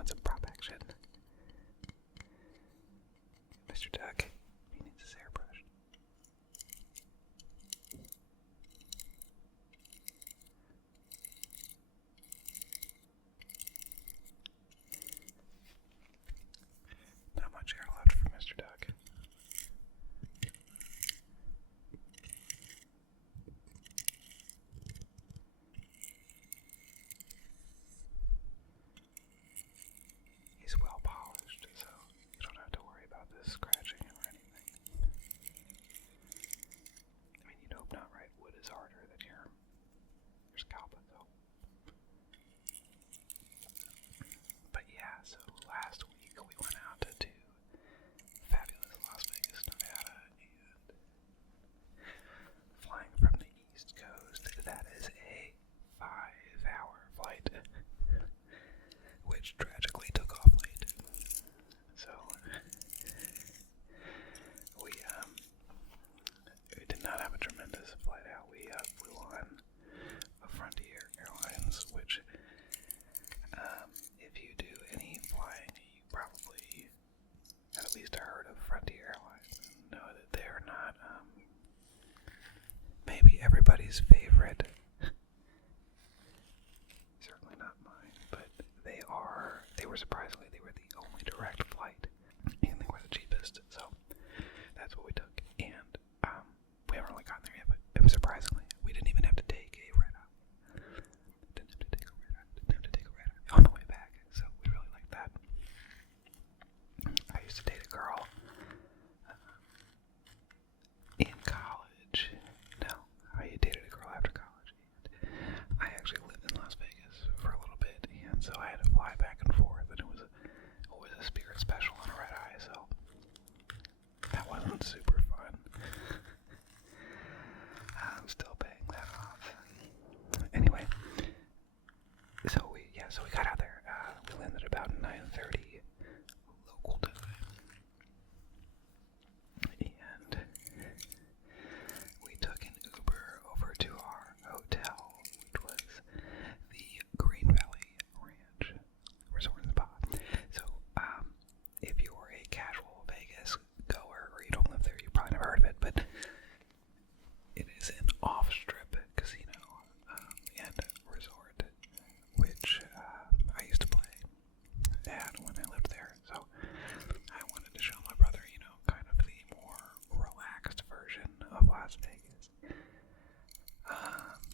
want some prop action. Mr. Duck, he needs his hair brushed. Not much hair left for Mr. Duck. He's well polished, so you don't have to worry about this scratching or anything. I mean, you'd hope not, right? Wood is harder than your scalp, though. But yeah, so last week we went out to fabulous Las Vegas, Nevada, and flying from the East Coast, that is a 5-hour flight, which tragically took off late. So we did not have a tremendous flight out. We flew on a Frontier Airlines, which if you do any flying, you probably at least heard of Frontier Airlines and know that they're not maybe everybody's favorite. Certainly not mine, but they were surprisingly, they were the only direct flight, and they were the cheapest, so that's what we took. And we haven't really gotten there yet, but it was surprisingly, we didn't even have to take a red eye. Didn't have to take a red eye on the way back, so we really liked that. I used to date a girl in college. No, I dated a girl after college. I actually lived in Las Vegas for a little bit, and so I had to fly back and forth, and it was a Spirit Special on a red eye, so that wasn't super fun. I'm still paying that off. Anyway, so we got out there. We landed about 9:30 local time, and we took an Uber over to our hotel, which was the Green Valley Ranch Resort and Spa. So, if you're a casual Vegas goer or you don't live there, you probably never heard of it, but it is an off-strip casino and resort, which I used to play at when I lived there. So I wanted to show my brother, kind of the more relaxed version of Las Vegas.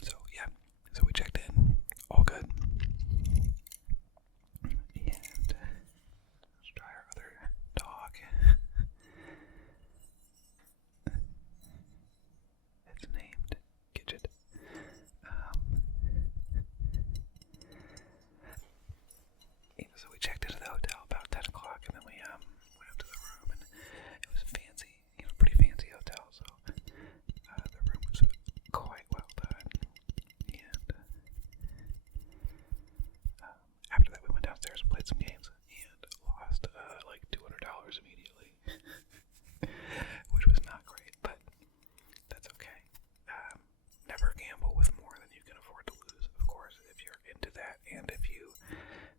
So we checked in, all good. And let's try our other dog. It's named Gidget. So we checked into the hotel about 10 o'clock, and then we went up to the room, and it was fancy, pretty fancy hotel, so the room was quite well done. And after that we went downstairs and played some games, and lost like $200 immediately, which was not great, but that's okay. Never gamble with more than you can afford to lose, of course, if you're into that, and if you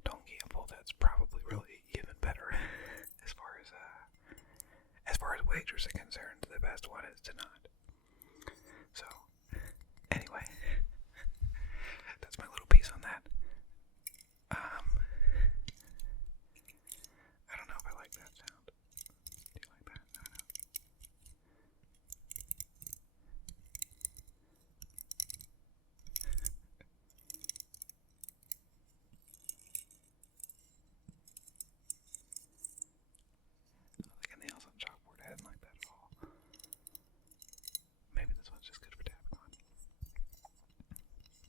don't gamble, that's probably really even better. As far as wagers are concerned, the best one is to not. So, anyway, that's my little piece on that. I don't know if I like that sound. Do you like that? I don't know. Like a nails on chalkboard, I didn't like that at all. Maybe this one's just good for tapping on.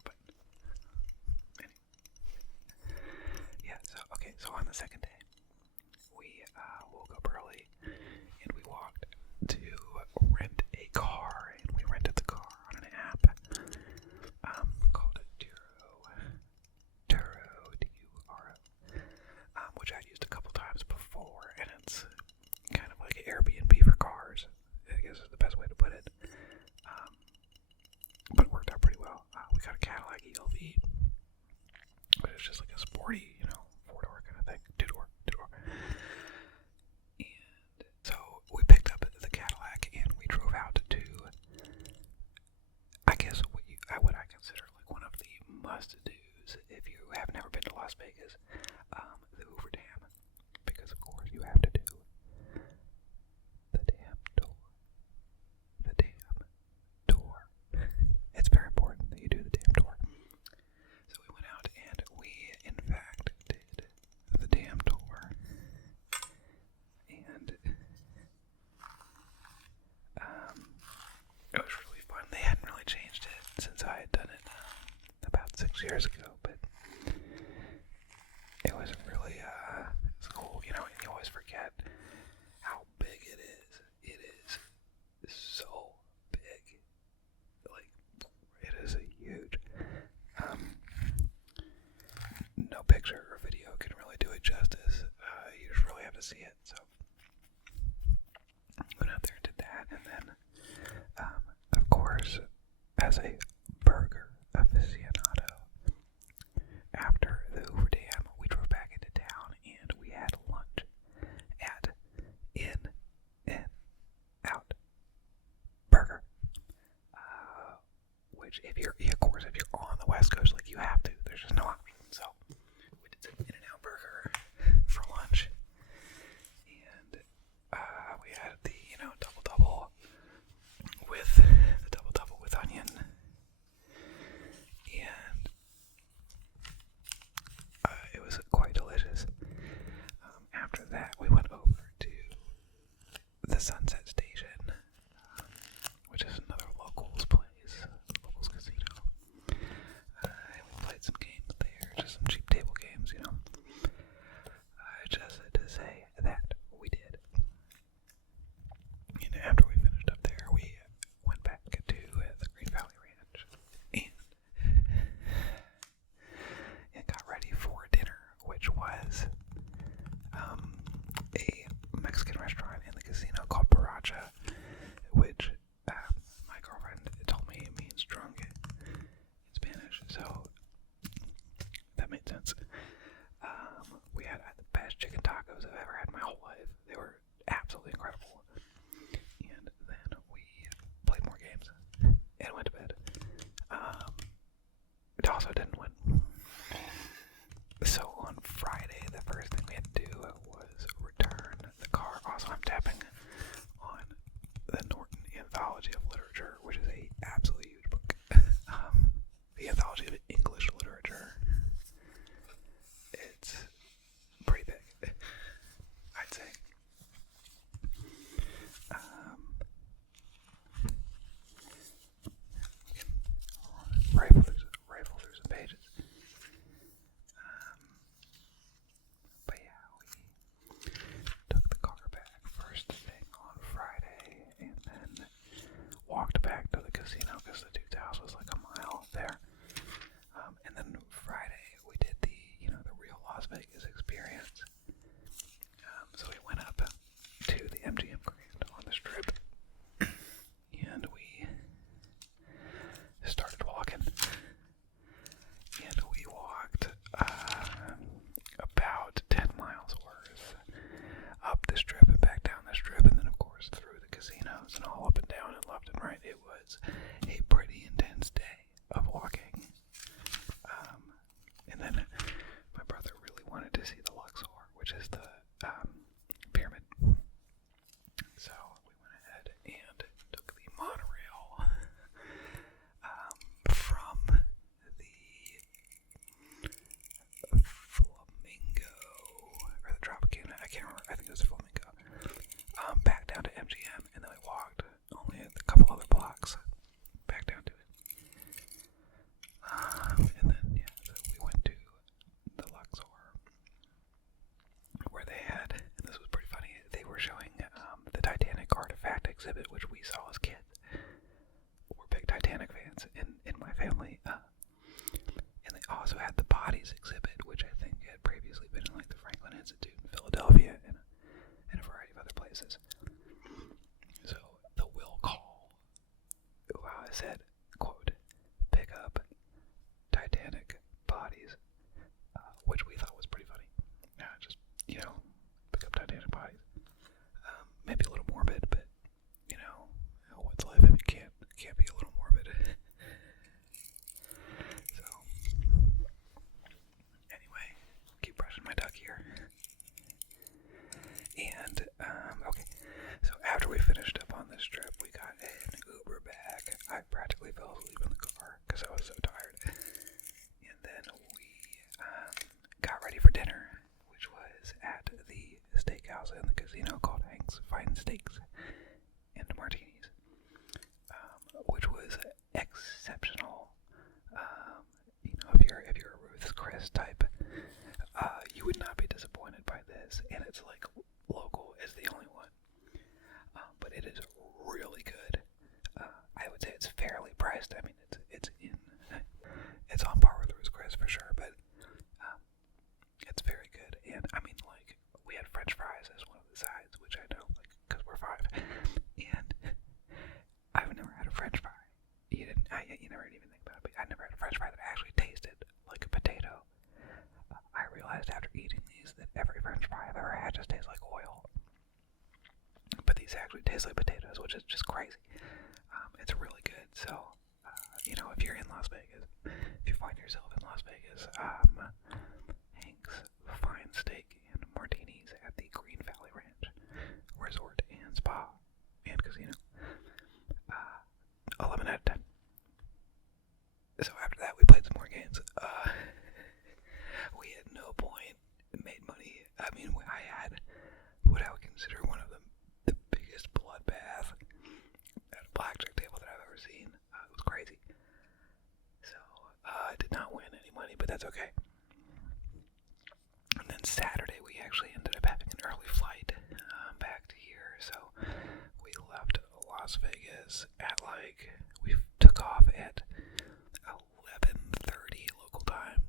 But, anyway. Yeah, so on the second day, we woke up early, and we walked to rent a car, and we rented the car on an app called Turo, Turo, which I'd used a couple times before, and it's kind of like an Airbnb for cars, I guess is the best way to put it. But it worked out pretty well. We got a Cadillac ELV, but it's just like a sporty, 4-door kind of thing. And so we picked up the Cadillac and we drove out to, I guess, what I consider like one of the must-dos if you have never been to Las Vegas, the Hoover Dam, because of course you have to do the damn tour. The damn tour. It's very important that you do the damn tour. So we went out and we, in fact, did the damn tour. And it was really fun. They hadn't really changed it since I had done it about 6 years ago, but it was really it's cool, you know, and you always forget how big it is. It is so big. Like, it is huge. No picture or video can really do it justice. You just really have to see it. So went out there and did that, and then of course, as a burger aficionado, after the Hoover Dam, we drove back into town and we had lunch at In-N-Out Burger. Which, if you're on the West Coast, like, you have to. There's just no option. So we did some In-N-Out Burger for lunch, and we had the double double with onion, and it was quite delicious. After that, we went over to the Sunset Station, which is another locals place, locals casino. And we played some games there, just some cheap table games, you know. Just to say that we did. And after we finished up there, we went back to the Green Valley Ranch and got ready for dinner, which was a Mexican restaurant in the casino called Baracha, which my girlfriend told me it means drunk in Spanish, so that made sense. We had the best chicken tacos I've ever had in my whole life. They were absolutely incredible. And then we played more games and went to bed. It also didn't win. So on Friday, the first thing we had to do was return the car. Also, I'm tapping on the Norton Anthology of Literature, which is a absolutely huge book. The Anthology of English Literature. It's pretty big, I'd say. Rifle through some pages. But yeah, we took the car back first thing on Friday, and then walked back to the casino because the dude's house was like a mile there. And then Friday we did the real Las Vegas experience. So we went up to the MGM Grand on the Strip, and we started walking. And we walked about 10 miles worth up the Strip and back down the Strip, and then of course through the casinos and all up and down and left and right. It was a pretty intense day of walking. And then my brother really wanted to see the Luxor, which is the pyramid. So we went ahead and took the monorail from the Flamingo, or the Tropicana, I can't remember, I think it was the Flamingo, back down to MGM, and then we walked only a couple other blocks back down to it. And then, yeah, so we went to the Luxor, where they had, and this was pretty funny, they were showing the Titanic artifact exhibit, which we saw as kids. We're big Titanic fans in my family. And they also had the bodies exhibit, which I think had previously been in like the Franklin Institute in Philadelphia and a variety of other places. So the will call, I said, quote, pick up Titanic bodies, which we thought was pretty funny. Just, because I was so tired. And then we got ready for dinner, which was at the steakhouse in the casino called Hank's Fine Steaks and Martinis, which was exceptional. If you're a Ruth's Chris type, you would not be disappointed by this, and it's like local is the only one, but it is really good. I would say it's fairly priced. I mean, it's on par with Ruth's Chris for sure, but it's very good. And I mean, like, we had French fries as one of the sides, which I know, like, because we're five, and I've never had a French fry. You never even think about it, but I never had a French fry that actually tasted like a potato. I realized after eating these that every French fry I've ever had just tastes like oil. But these actually taste like potatoes, which is just crazy. It's really good. So, if you're in Las Vegas, if you find yourself in Las Vegas, Hank's Fine Steak and Martinis at the Green Valley Ranch Resort and Spa and Casino. 11 out of 10. So after that, we played some more games. We at no point made money. I mean, I had what I would consider one of the biggest bloodbath at a blackjack table that I've ever seen. It was crazy. So I did not win any money, but that's okay. And then Saturday, we actually ended up having an early flight back to here. So we left Las Vegas at we took off at 11:30 local time,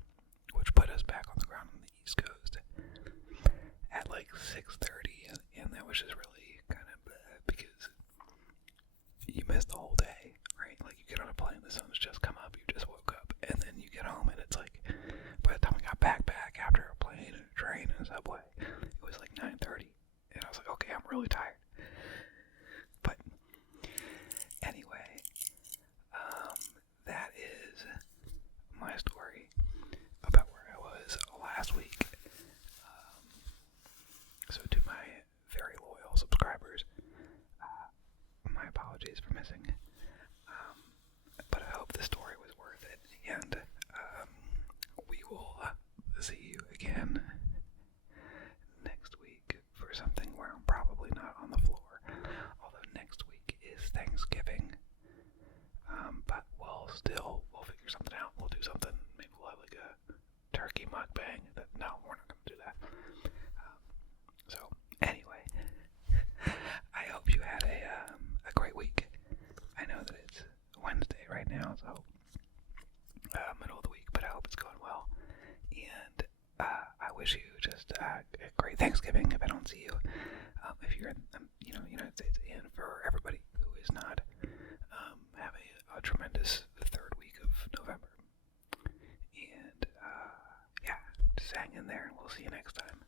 which put us back on the ground on the East Coast at 6:30, and that was just really kind of bad because you miss the whole day, right? Like, you get on a plane, the sun's just come up, you just woke up, and then you get home, and it's like, by the time we got back after a plane and a train and a subway, it was 9:30, and I was like, okay, I'm really tired. But anyway, that is my story about where I was last week. So to my very loyal subscribers, my apologies for missing. But I hope the story was worth it, and we will see you again next week for something where I'm probably not on the floor. Although next week is Thanksgiving. But we'll figure something out. We'll do something. Maybe we'll have a turkey mukbang. No, we're not going to do that. So anyway, I hope you had a great week. I know that it's Wednesday right now, so middle of the week, but I hope it's going well. And I wish you just a great Thanksgiving if I don't see you. If you're in United States, and for everybody who is not, have a tremendous third week of November. And just hang in there, and we'll see you next time.